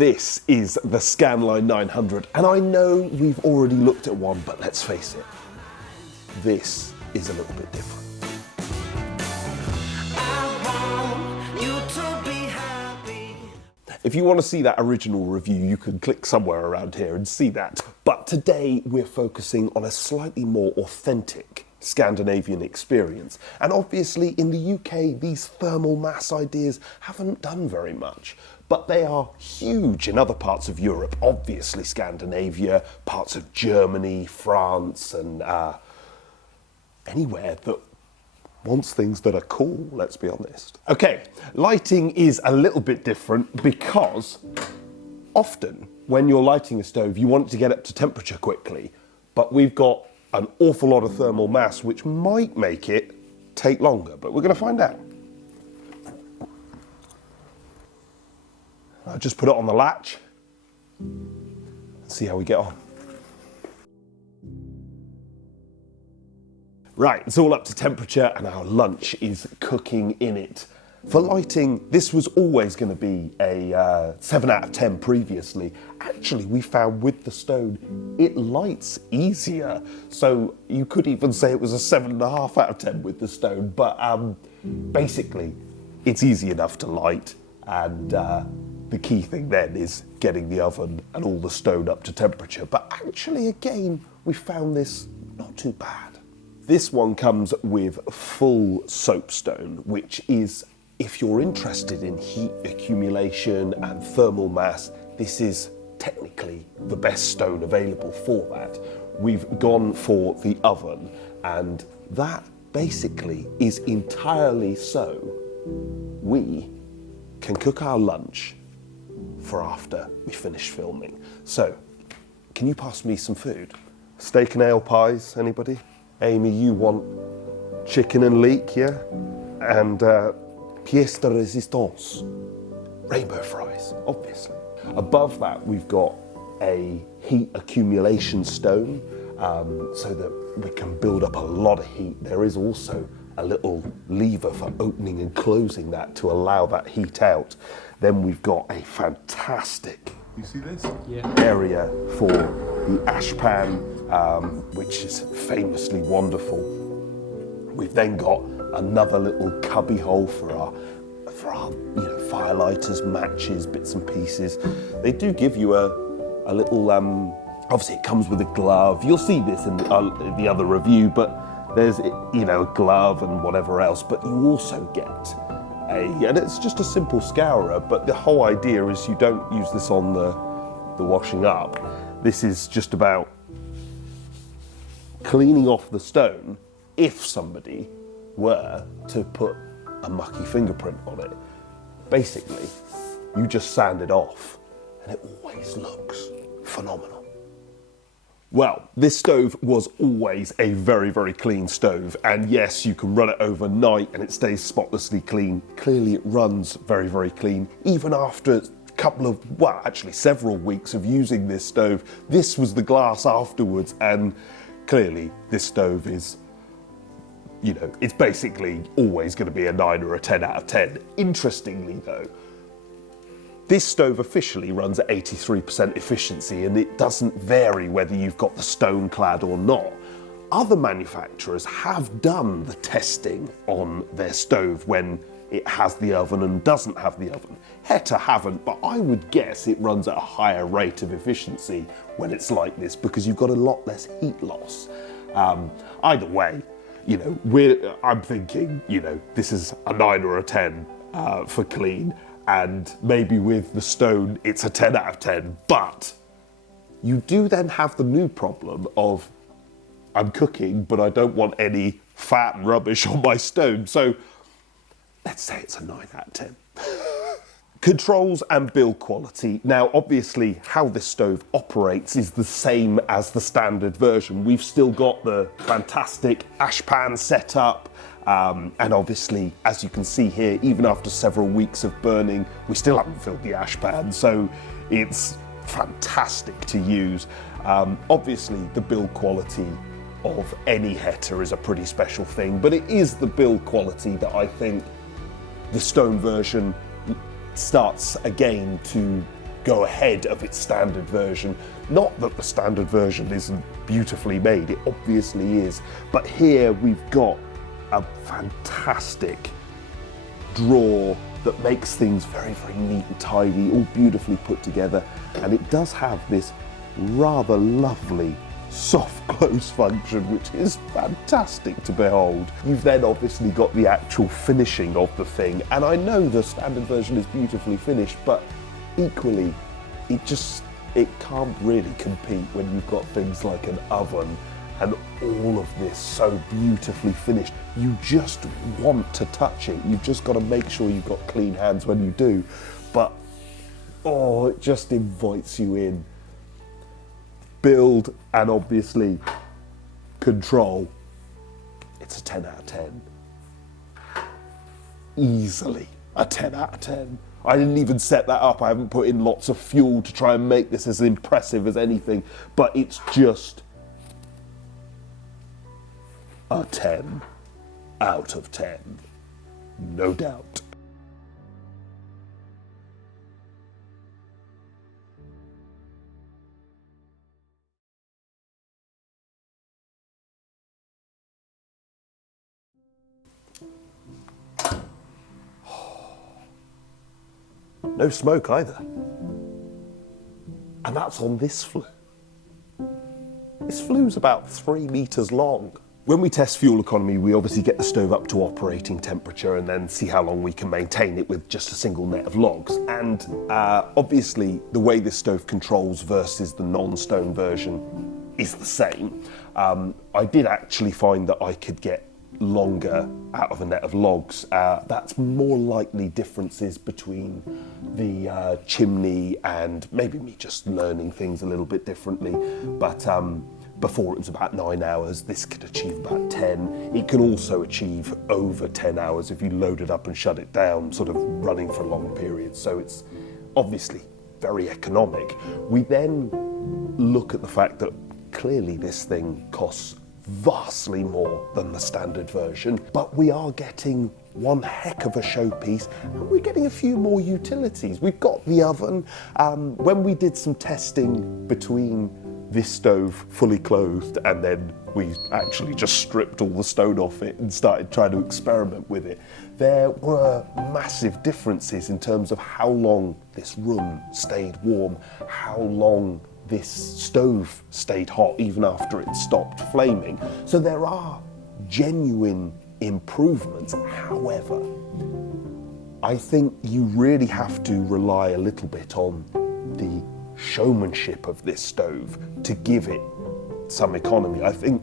This is the Scan Line 900, and I know we've already looked at one, but let's face it, this is a little bit different. If you want to see that original review, you can click somewhere around here and see that. But today we're focusing on a slightly more authentic Scandinavian experience. And obviously in the UK, these thermal mass ideas haven't done very much, but they are huge in other parts of Europe. Obviously Scandinavia, parts of Germany, France, and anywhere that wants things that are cool, let's be honest. Okay, lighting is a little bit different because often when you're lighting a stove, you want it to get up to temperature quickly, but we've got an awful lot of thermal mass which might make it take longer, but we're going to find out. I'll just put it on the latch and see how we get on. Right, it's all up to temperature and our lunch is cooking in it. For lighting, this was always going to be a 7 out of 10 previously. Actually, we found with the stone, it lights easier. So you could even say it was a 7.5 out of 10 with the stone. But basically, it's easy enough to light. And the key thing then is getting the oven and all the stone up to temperature. But actually, again, we found this not too bad. This one comes with full soapstone, which is, if you're interested in heat accumulation and thermal mass, this is technically the best stone available for that. We've gone for the oven, and that basically is entirely so we can cook our lunch for after we finish filming. So, can you pass me some food? Steak and ale pies, anybody? Amy, you want chicken and leek, yeah? And pièce de résistance, rainbow fries, obviously. Above that, we've got a heat accumulation stone so that we can build up a lot of heat. There is also a little lever for opening and closing that to allow that heat out. Then we've got a fantastic You see this? area for the ash pan, which is famously wonderful. We've then got another little cubby hole for our fire lighters, matches, bits and pieces. They do give you a little, obviously it comes with a glove. You'll see this in the other review, but there's, a glove and whatever else, but you also get and it's just a simple scourer, but the whole idea is you don't use this on the washing up. This is just about cleaning off the stone if somebody were to put a mucky fingerprint on it. Basically, you just sand it off and it always looks phenomenal. Well, this stove was always a very, very clean stove, and yes, you can run it overnight and it stays spotlessly clean. Clearly it runs very, very clean, even after a couple of, several weeks of using this stove. This was the glass afterwards, and clearly this stove is, it's basically always going to be a 9 or a 10 out of 10. Interestingly though, this stove officially runs at 83% efficiency, and it doesn't vary whether you've got the stone clad or not. Other manufacturers have done the testing on their stove when it has the oven and doesn't have the oven. Heta haven't, but I would guess it runs at a higher rate of efficiency when it's like this because you've got a lot less heat loss. Either way, I'm thinking, this is a 9 or a 10 for clean. And maybe with the stone, it's a 10 out of 10. But you do then have the new problem of I'm cooking, but I don't want any fat and rubbish on my stone. So let's say it's a 9 out of 10. Controls and build quality. Now, obviously, how this stove operates is the same as the standard version. We've still got the fantastic ash pan setup. And obviously, as you can see here, even after several weeks of burning, we still haven't filled the ash pan, so it's fantastic to use. Obviously, the build quality of any Heta is a pretty special thing, but it is the build quality that I think the stone version starts again to go ahead of its standard version. Not that the standard version isn't beautifully made, it obviously is, but here we've got a fantastic drawer that makes things very, very neat and tidy, all beautifully put together, and it does have this rather lovely soft close function, which is fantastic to behold. You've then obviously got the actual finishing of the thing, and I know the standard version is beautifully finished, but equally it can't really compete when you've got things like an oven and all of this so beautifully finished. You just want to touch it. You've just got to make sure you've got clean hands when you do. But, oh, it just invites you in. Build and obviously control. It's a 10 out of 10. Easily a 10 out of 10. I didn't even set that up. I haven't put in lots of fuel to try and make this as impressive as anything, but it's just a 10 out of 10, no doubt. No smoke either. And that's on this flue. This flue's about 3 meters long. When we test fuel economy, we obviously get the stove up to operating temperature and then see how long we can maintain it with just a single net of logs. And obviously, the way this stove controls versus the non-stone version is the same. I did actually find that I could get longer out of a net of logs. That's more likely differences between the chimney and maybe me just learning things a little bit differently. But before it was about 9 hours, this could achieve about 10. It can also achieve over 10 hours if you load it up and shut it down, sort of running for long periods. So it's obviously very economic. We then look at the fact that clearly this thing costs vastly more than the standard version, but we are getting one heck of a showpiece and we're getting a few more utilities. We've got the oven. When we did some testing between this stove fully closed and then we actually just stripped all the stone off it and started trying to experiment with it, there were massive differences in terms of how long this room stayed warm, how long this stove stayed hot even after it stopped flaming. So there are genuine improvements. However, I think you really have to rely a little bit on the showmanship of this stove to give it some economy. I think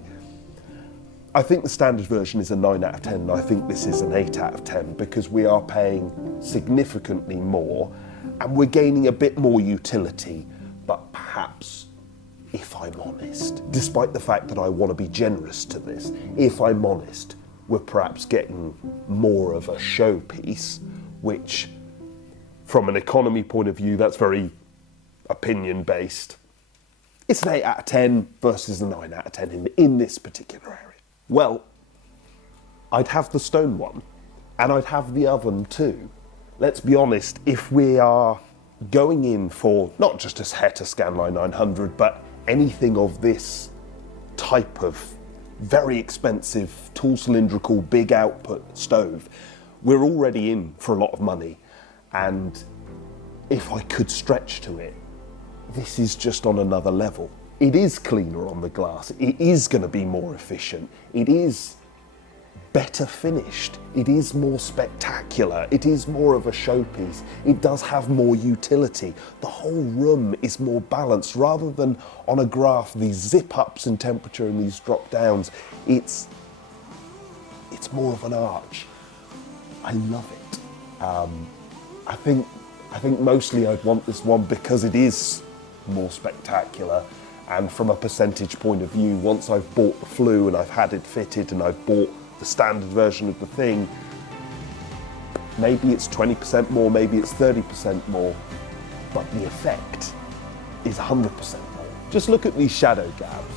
the standard version is a 9 out of 10 and I think this is an 8 out of 10 because we are paying significantly more and we're gaining a bit more utility. But perhaps, if I'm honest, despite the fact that I want to be generous to this, if I'm honest, we're perhaps getting more of a showpiece, which from an economy point of view, that's very opinion-based. It's an 8 out of 10 versus a 9 out of 10 in this particular area. Well, I'd have the stone one, and I'd have the oven too. Let's be honest, if we are going in for not just a Heta Scan Line 900, but anything of this type of very expensive tall cylindrical big output stove, we're already in for a lot of money. And if I could stretch to it, this is just on another level. It is cleaner on the glass. It is going to be more efficient. It is better finished. It is more spectacular. It is more of a showpiece. It does have more utility. The whole room is more balanced rather than on a graph, these zip ups in temperature and these drop downs. It's more of an arch. I love it. I think mostly I'd want this one because it is more spectacular. And from a percentage point of view, once I've bought the flue and I've had it fitted and I've bought the standard version of the thing, maybe it's 20% more, maybe it's 30% more, but the effect is 100% more. Just look at these shadow gaps.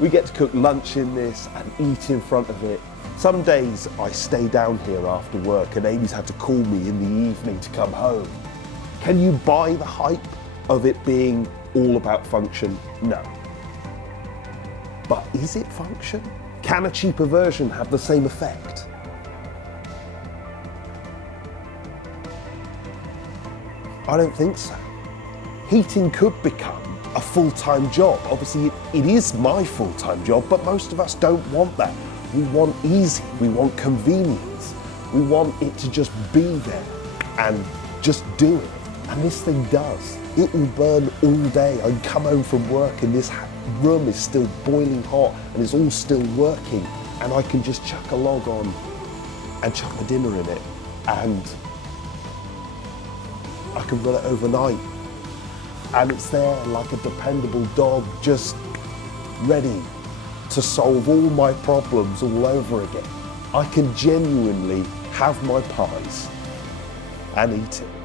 We get to cook lunch in this and eat in front of it. Some days I stay down here after work and Amy's had to call me in the evening to come home. Can you buy the hype of it being all about function? No. But is it function? Can a cheaper version have the same effect? I don't think so. Heating could become a full-time job. Obviously, it is my full-time job, but most of us don't want that. We want easy, we want convenience. We want it to just be there and just do it. And this thing does. It will burn all day. I come home from work and this room is still boiling hot and it's all still working, and I can just chuck a log on and chuck my dinner in it, and I can run it overnight, and it's there like a dependable dog, just ready to solve all my problems all over again. I can genuinely have my pies and eat it.